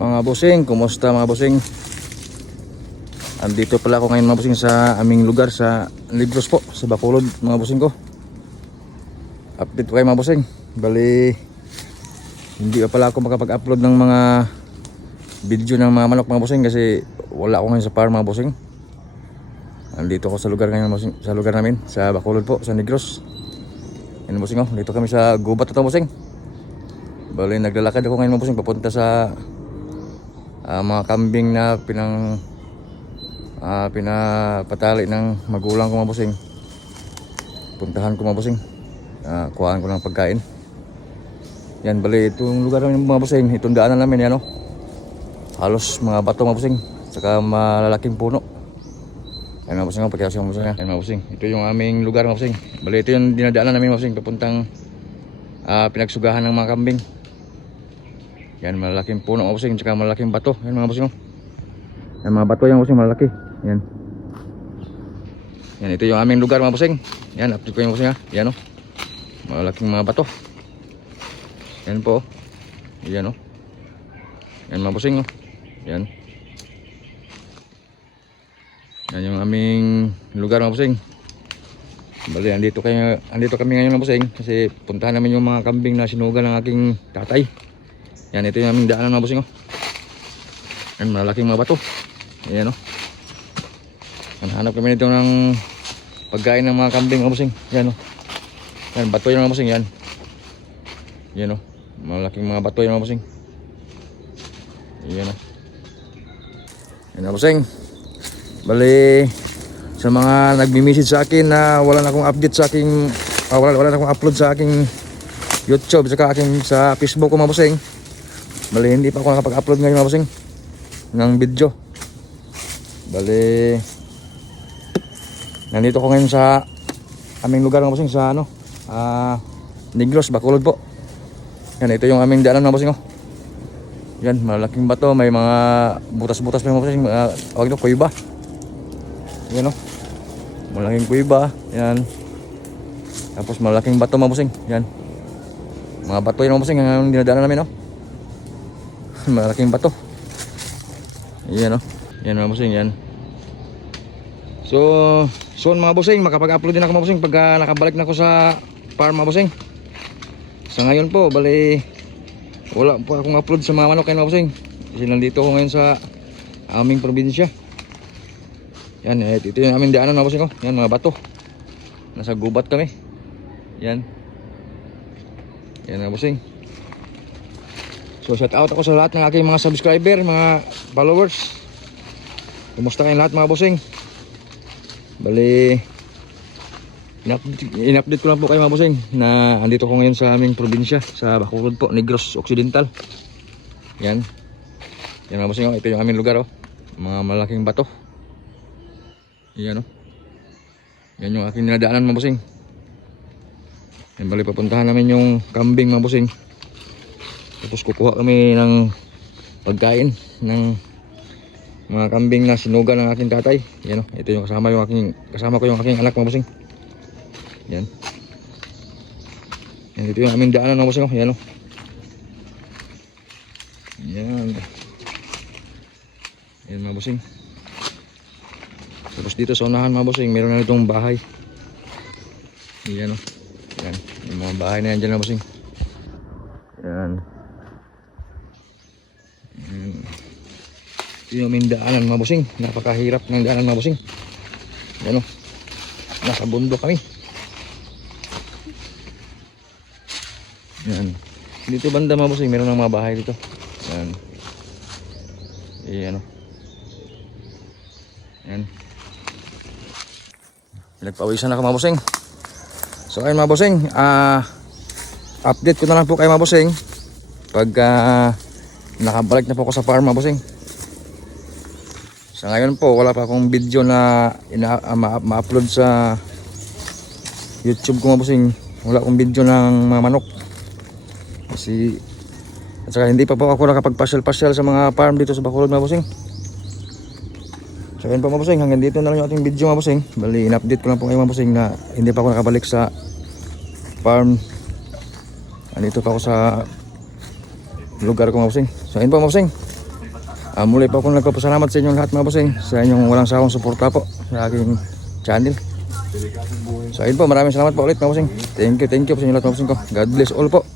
Mga bossing, kumusta mga bossing? Andito pala ako ngayon mga bossing sa aming lugar sa Negros po, sa Bacolod mga bossing ko. Update ko kayo mga bossing. Bali, hindi pa pala ako makapag-upload ng mga video ng mga manok mga bossing kasi wala ako ngayon sa farm mga bossing. Andito ako sa lugar ngayon bossing, sa lugar namin sa Bacolod po, sa Negros. Yan bossing, dito kami sa gubat ito bossing. Bali, naglalakad ako ngayon mga bossing papunta sa mga kambing na pinapatali ng magulang ko mga bossing. Puntahan ko mga bossing, kuhaan ko ng pagkain. Yan, bali itong lugar namin mga bossing, itong daanan namin yan halos mga bato mga bossing, saka malalaking puno. Yan mga bossing, pagkakasya mga bossing. Yan mga bossing, ito yung aming lugar mga bossing. Bali ito yung dinadaanan namin mga bossing papuntang pinagsugahan ng mga kambing. Yan, malalaking puno mga bossing, saka malalaking bato. Yan mga bossing, yan mga bato yan mga bossing, malalaki. Yan. Yan, ito yung aming lugar mga bossing. Yan, update ko yung bossing Yan malalaking mga bato. Yan po. Yan yan mga bossing Yan. Yan yung aming lugar mga bossing. Bali, andito kami ngayon mga bossing kasi puntahan namin yung mga kambing na sinuga ng aking tatay. Yan, ito yung aming daanan mga bossing Yan, malalaking mga bato. Ayan hanap kami nito ng pagkain ng mga kambing mga bossing. Yan yan, bato yan mga bossing. Yan yan malalaking mga bato yan mga bossing. Yan yan mga bossing. Bali, sa mga nagmi-message sa akin na wala na akong update sa aking wala na akong upload sa aking YouTube saka aking sa Facebook ko mga bossing. Bali, hindi pa ako nakapag-upload ngayon mga bossing ng video. Bali, nandito ko ngayon sa aming lugar mga bossing sa Negros, Bacolod po. Yan, ito yung aming daanan mga bossing Yan, malalaking bato, may mga butas-butas pa mga bossing, wag nyo, kuiba. Yan malaking kuiba. Yan. Tapos malaking bato mga bossing. Yan. Mga bato yan mga bossing, yung dinadaanan namin malaking bato. Yan yan mga bossing. Yan. So soon mga bossing, makapag-upload din ako mga bossing pagka nakabalik na ako sa farm mga bossing. Sa ngayon po, bali wala po akong upload sa mga manok mga bossing kasi nandito ako ngayon sa aming probinsya. Yan, ito yung aming daanan mga bossing Yan, mga bato. Nasa gubat kami. Yan. Yan mga bossing. So shout out ako sa lahat ng aking mga subscriber, mga followers. Kumusta kayong lahat mga bossing? Bali, in-update ko lang po kayo mga bossing na andito ko ngayon sa aming probinsya, sa Bacolod po, Negros Occidental. Yan. Yan mga bossing ito yung aming lugar mga malaking bato. Yan yan yung aking dinadaanan mga bossing. Yan, bali papuntahan namin yung kambing mga bossing. Tapos kukuha kami ng pagkain ng mga kambing na sinuga ng aking tatay. Yan ito yung kasama ko yung aking anak mga bossing. Yan. Yan, ito yung aming daanan mga bossing Yan yan. Yan mga bossing. Tapos dito sa unahan mga bossing, meron na itong bahay. Yan yan, yung mga bahay na yan dyan mga bossing. Yan. Ito yung aming daanan mga bossing. Napakahirap ng daanan mga bossing. Yan nasa bundok kami. Yan. Dito banda mga bossing, meron ng mga bahay dito. Yan. Yan yan. Nagpawisan ako mga bossing. So ayun mga bossing, update ko na lang po kayo mga bossing pag nakabalik na po ako sa farm mga bossing. Sa ngayon po wala pa akong video na ma-upload sa YouTube ko mga bossing. Wala akong video ng mga manok kasi at saka hindi pa po ako nakapagpasyal-pasyal sa mga farm dito sa Bacolod mga bossing. So ayun po mga bossing, hanggang dito na lang yung ating video mga bossing. Bali, in-update ko lang po kayo mga bossing na hindi pa ako nakabalik sa farm. Andito pa ako sa lugar ko mga bossing. So ayun po mga bossing, Muli po akong nagpapasalamat sa inyong lahat mga bossing, sa inyong walang sawang suporta po sa aking channel. So ayun po, maraming salamat po ulit mga bossing. Thank you po sa inyo lahat mga bossing ko. God bless all po.